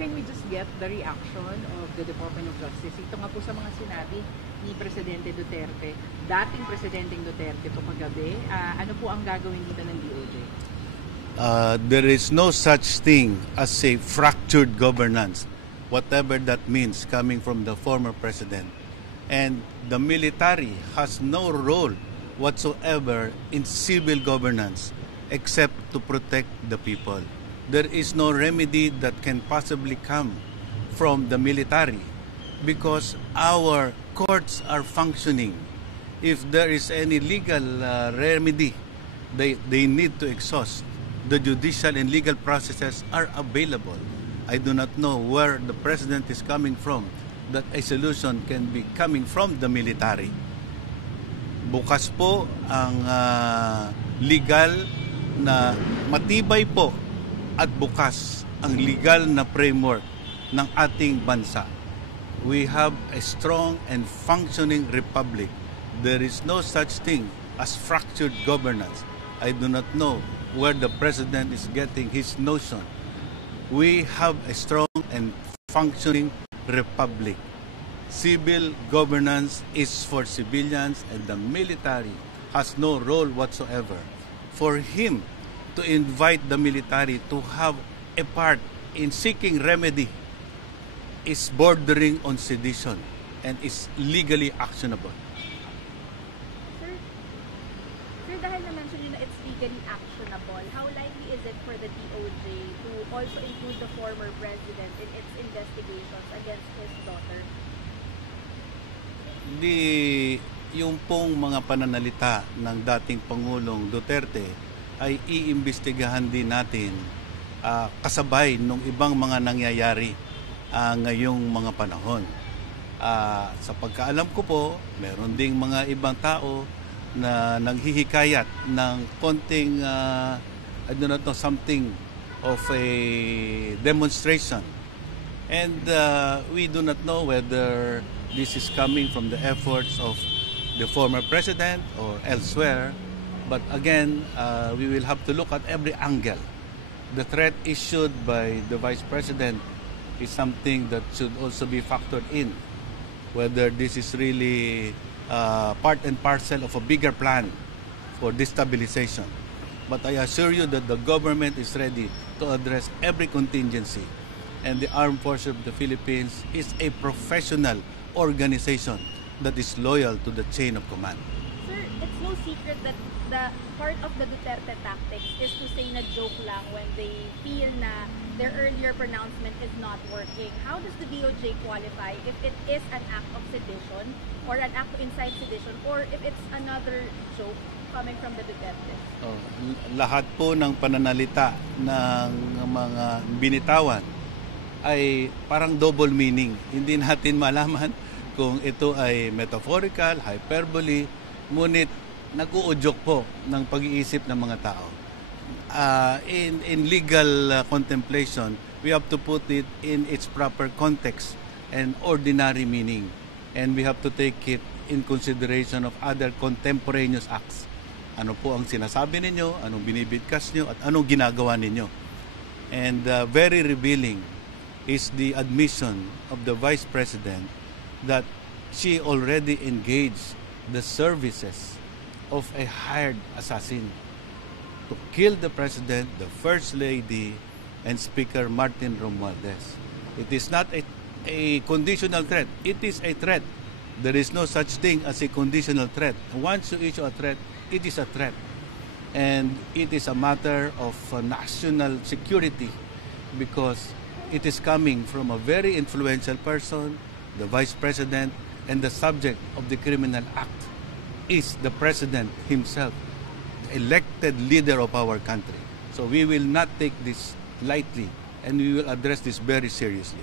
Can we just get the reaction of the Department of Justice? Ito nga po sa mga sinabi ni Presidente Duterte, dating Presidenteng Duterte po kagabi, ano po ang gagawin dito ng DOJ? There is no such thing as a fractured governance, whatever that means coming from the former president. And the military has no role whatsoever in civil governance except to protect the people. There is no remedy that can possibly come from the military because our courts are functioning. If there is any legal remedy, they need to exhaust. The judicial and legal processes are available. I do not know where the president is coming from that a solution can be coming from the military. Bukas po ang legal na matibay po at bukas ang legal na framework ng ating bansa. We have a strong and functioning republic. There is no such thing as fractured governance. I do not know where the president is getting his notion. We have a strong and functioning republic. Civil governance is for civilians and the military has no role whatsoever. For him to invite the military to have a part in seeking remedy is bordering on sedition and is legally actionable. Sir, dahil na-mention nyo na it's legally actionable, how likely is it for the DOJ to also include the former president in its investigations against his daughter? Yung pong mga pananalita ng dating Pangulong Duterte ay iimbestigahan din natin kasabay nung ibang mga nangyayari ngayong mga panahon. Sa pagkaalam ko po, meron ding mga ibang tao na naghihikayat ng konting, I do not know, something of a demonstration. And we do not know whether this is coming from the efforts of the former president or elsewhere. But again, we will have to look at every angle. The threat issued by the Vice President is something that should also be factored in. Whether this is really part and parcel of a bigger plan for destabilization. But I assure you that the government is ready to address every contingency. And the Armed Forces of the Philippines is a professional organization that is loyal to the chain of command. Sir, it's no secret that the part of the Duterte tactics is to say na joke lang when they feel na their earlier pronouncement is not working. How does the DOJ qualify if it is an act of sedition or an act to incite sedition or if it's another joke coming from the Duterte? Lahat po ng pananalita ng mga binitawan ay parang double meaning. Hindi natin malaman kung ito ay metaphorical, hyperbole, ngunit nag-uudyok po ng pag-iisip ng mga tao. In legal contemplation, we have to put it in its proper context and ordinary meaning. And we have to take it in consideration of other contemporaneous acts. Ano po ang sinasabi ninyo, anong binibigkas nyo, at anong ginagawa ninyo. And very revealing is the admission of the Vice President that she already engaged the services of a hired assassin to kill the President, the First Lady, and Speaker Martin Romualdez. It is not a conditional threat. It is a threat. There is no such thing as a conditional threat. Once you issue a threat, it is a threat. And it is a matter of national security because it is coming from a very influential person, the Vice President, and the subject of the criminal act is the President himself, the elected leader of our country. So we will not take this lightly and we will address this very seriously.